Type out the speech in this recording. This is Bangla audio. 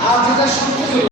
আর যেটা সবচেয়ে